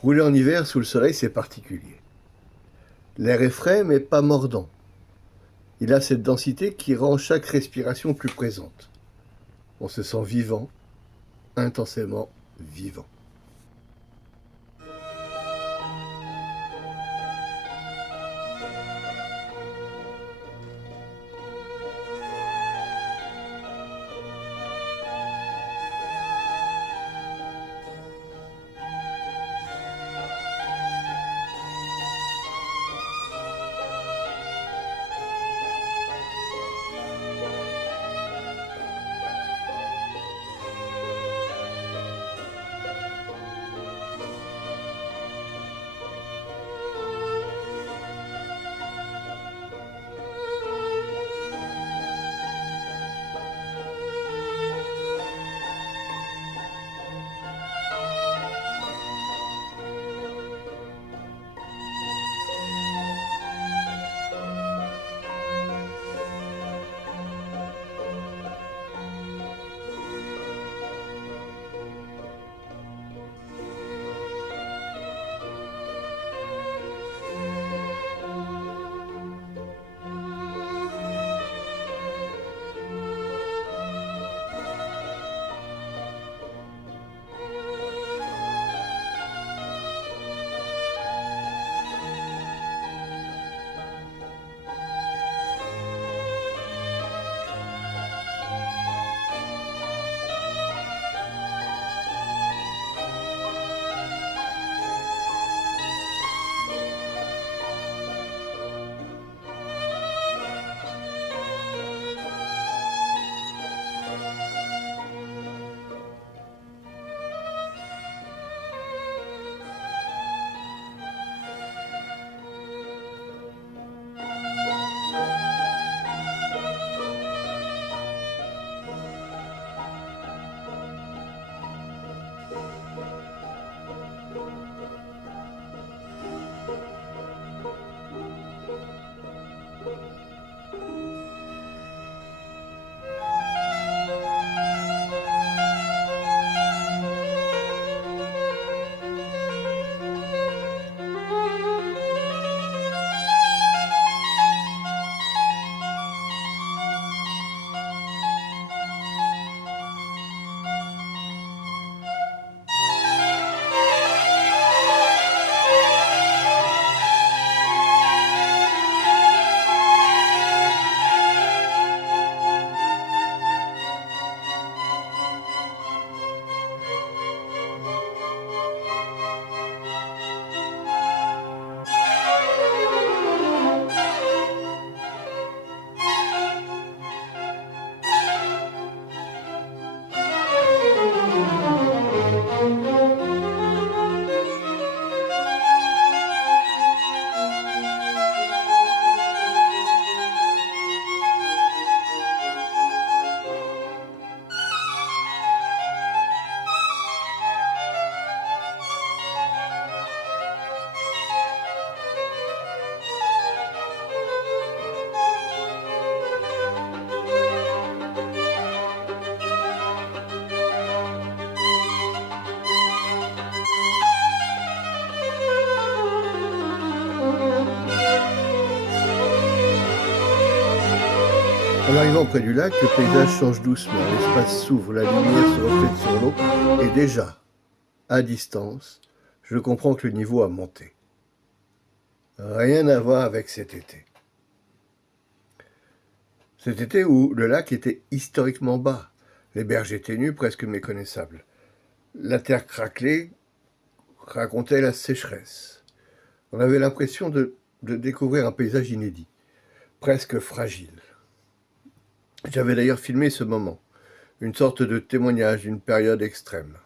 Rouler en hiver sous le soleil, c'est particulier. L'air est frais, mais pas mordant. Il a cette densité qui rend chaque respiration plus présente. On se sent vivant, intensément vivant. En arrivant près du lac, le paysage change doucement, l'espace s'ouvre, la lumière se reflète sur l'eau, et déjà, à distance, je comprends que le niveau a monté. Rien à voir avec cet été. Cet été où le lac était historiquement bas, les berges étaient nues, presque méconnaissables. La terre craquelée racontait la sécheresse. On avait l'impression de découvrir un paysage inédit, presque fragile. J'avais d'ailleurs filmé ce moment, une sorte de témoignage d'une période extrême.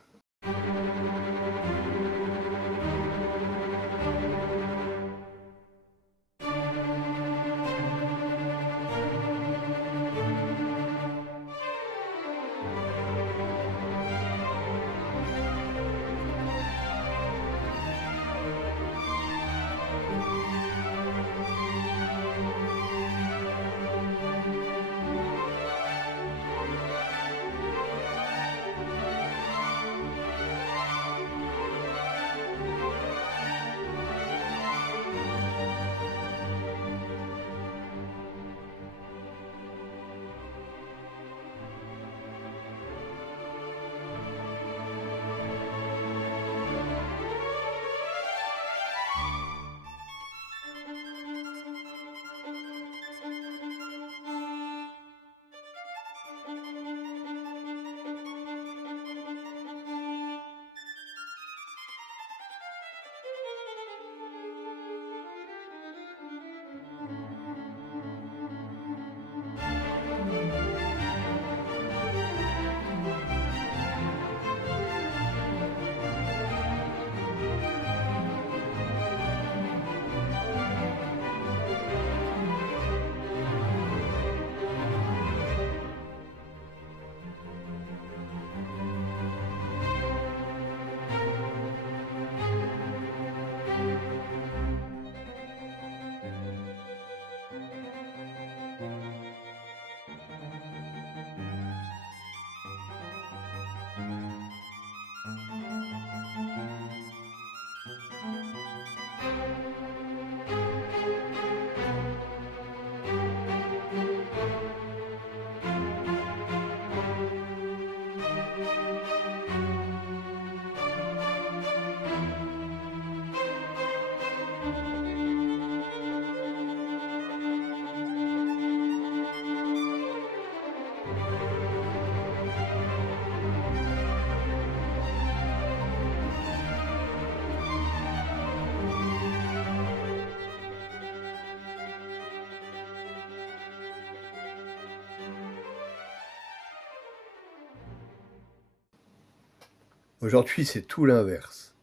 Aujourd'hui, c'est tout l'inverse.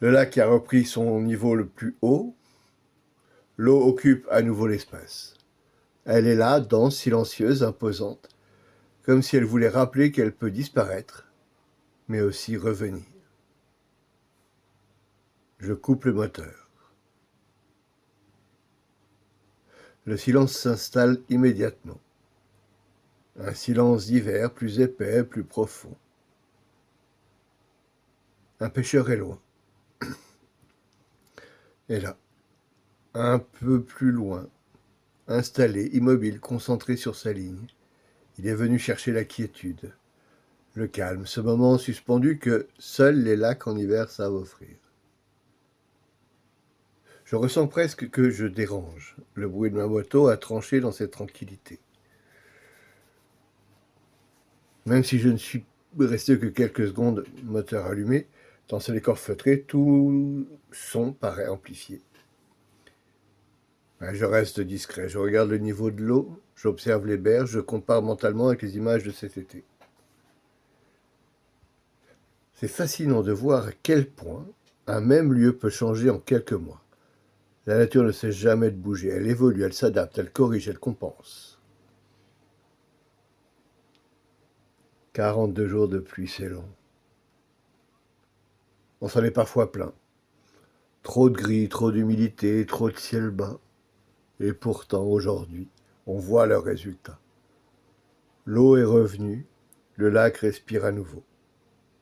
Le lac a repris son niveau le plus haut, l'eau occupe à nouveau l'espace. Elle est là, dense, silencieuse, imposante, comme si elle voulait rappeler qu'elle peut disparaître, mais aussi revenir. Je coupe le moteur. Le silence s'installe immédiatement. Un silence d'hiver, plus épais, plus profond. Un pêcheur est loin. Et là, un peu plus loin, installé, immobile, concentré sur sa ligne, il est venu chercher la quiétude, le calme, ce moment suspendu que seuls les lacs en hiver savent offrir. Je ressens presque que je dérange. Le bruit de ma moto a tranché dans cette tranquillité. Même si je ne suis resté que quelques secondes, moteur allumé, dans ce décor feutré, tout son paraît amplifié. Je reste discret, je regarde le niveau de l'eau, j'observe les berges, je compare mentalement avec les images de cet été. C'est fascinant de voir à quel point un même lieu peut changer en quelques mois. La nature ne cesse jamais de bouger, elle évolue, elle s'adapte, elle corrige, elle compense. 42 jours de pluie, c'est long. On s'en est parfois plaint. Trop de gris, trop d'humidité, trop de ciel bas. Et pourtant, aujourd'hui, on voit leurs résultats. L'eau est revenue, le lac respire à nouveau.